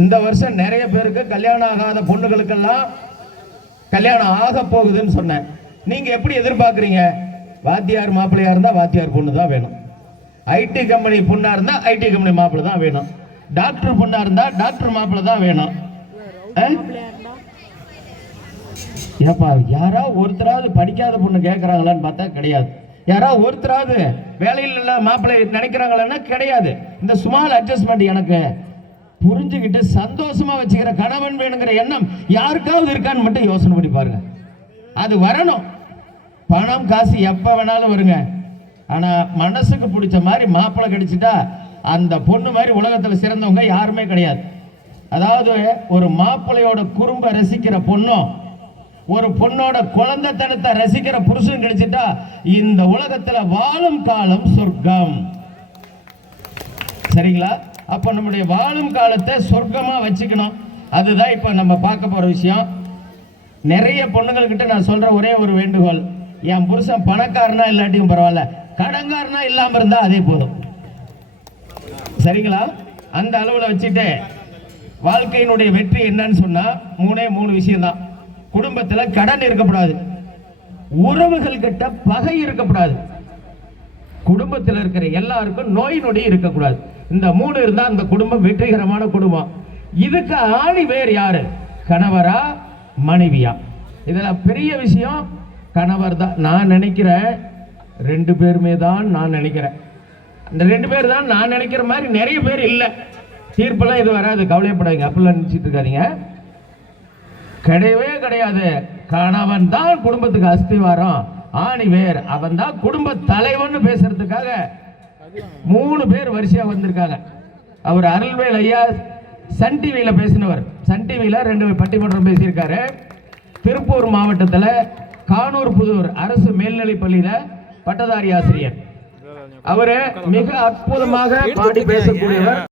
இந்த வருஷம் நிறைய பேருக்கு கல்யாணம் ஆகாத பொண்ணுகளுக்கெல்லாம் கல்யாணம் ஆக போகுதுன்னு சொன்னேன். நீங்க எப்படி எதிர்பார்க்குறீங்க? வாத்தியார் மாப்பிள்ளையா இருந்தா வாத்தியார் பொண்ணு தான் வேணும். ஐடி கம்பெனி பொண்ணா இருந்தா ஐடி கம்பெனி மாப்பிள்ளை தான் வேணும். டாக்டர் பொண்ணா இருந்தா டாக்டர் மாப்பிள்ளை தான் வேணும். ஏப்பா யாரா ஒருத்தராவது படிக்காத பொண்ணு கேட்குறாங்களான்னு பார்த்தா கிடையாது. யாரா ஒருத்தராவது வேலையில் இல்ல மாப்பிள்ளை நினைக்கிறாங்களான்னா கிடையாது. இந்த ஸ்மால் அட்ஜஸ்ட்மெண்ட் எனக்கு புரிஞ்சுக்கிட்டு சந்தோஷமா வச்சுக்கிற கணவன் வேணுங்கிற எண்ணம் யாருக்காவது இருக்கான்னு மட்டும் யோசனை பண்ணி பாருங்க. அது வரணும். பணம் காசு எப்ப வேணாலும் வருங்க. ஆனா மனசுக்கு பிடிச்ச மாதிரி மாப்பிள்ளை கிடைச்சிட்டா அந்த பொண்ணு மாதிரி உலகத்துல சிறந்தவங்க யாருமே கிடையாது. அதாவது ஒரு மாப்பிள்ளையோட குறும்ப ரசிக்கிற பொண்ணும் ஒரு பொண்ணோட குழந்தைத்தனத்தை ரசிக்கிற புருஷன் கிடைச்சிட்டா இந்த உலகத்துல வாழும் காலம் சொர்க்கம். சரிங்களா? அப்போ நம்முடைய வாழும் காலத்தை சொர்க்கமாக வச்சுக்கணும். அதுதான் இப்போ நம்ம பார்க்க போகிற விஷயம். நிறைய பொண்ணுங்கள்கிட்ட நான் சொல்கிற ஒரே ஒரு வேண்டுகோள். என் புருஷன் பணக்காரனா இல்லாட்டியும் பரவாயில்ல. கடங்காரனா இல்லாமல் இருந்தால் அதே போதும். சரிங்களா? அந்த அளவில் வச்சுட்டு வாழ்க்கையினுடைய வெற்றி என்னன்னு சொன்னால் மூணே மூணு விஷயம்தான். குடும்பத்தில் கடன் இருக்கக்கூடாது உறவுகள் கிட்ட பகை இருக்கக்கூடாது குடும்பத்தில் இருக்கிற எல்லாருக்கும் நோய் நொடி இருக்கக்கூடாது. இந்த மூணு இருந்தா அந்த குடும்பம் வெற்றிகரமான குடும்பம். இதுக்கு ஆணி வேர் யாரு? கணவரா மனைவியா? இதுல பெரிய விஷயம். கணவர் தான். நான் நினைக்கிறேன் ரெண்டு பேருமே தான் நான் நினைக்கிறேன். அந்த ரெண்டு பேர் தான் நான் நினைக்கிற மாதிரி நிறைய பேர் இல்லை. தீர்ப்பெல்லாம் இது வராது. கவலைப்படாதீங்க அப்படிலாம் நினச்சிட்டு இருக்காதீங்க. கிடையவே கிடையாது. கணவன் தான் குடும்பத்துக்கு அஸ்திவாரம். ஆணி வேர். அவன் தான் குடும்ப தலைவன் பேசுறதுக்காக மூணு பேர் வரிசையா வந்திருக்காங்க. அவர் அருள்வேல் ஐயா சன் டிவியில பேசினவர். சன் டிவியில் ரெண்டு பட்டிமன்றம் பேசியிருக்காரு. திருப்பூர் மாவட்டத்தில் கானூர் புதூர் அரசு மேல்நிலைப் பள்ளியில பட்டதாரி ஆசிரியர். அவரு மிக அற்புதமாக பாடி பேசக்கூடியவர்.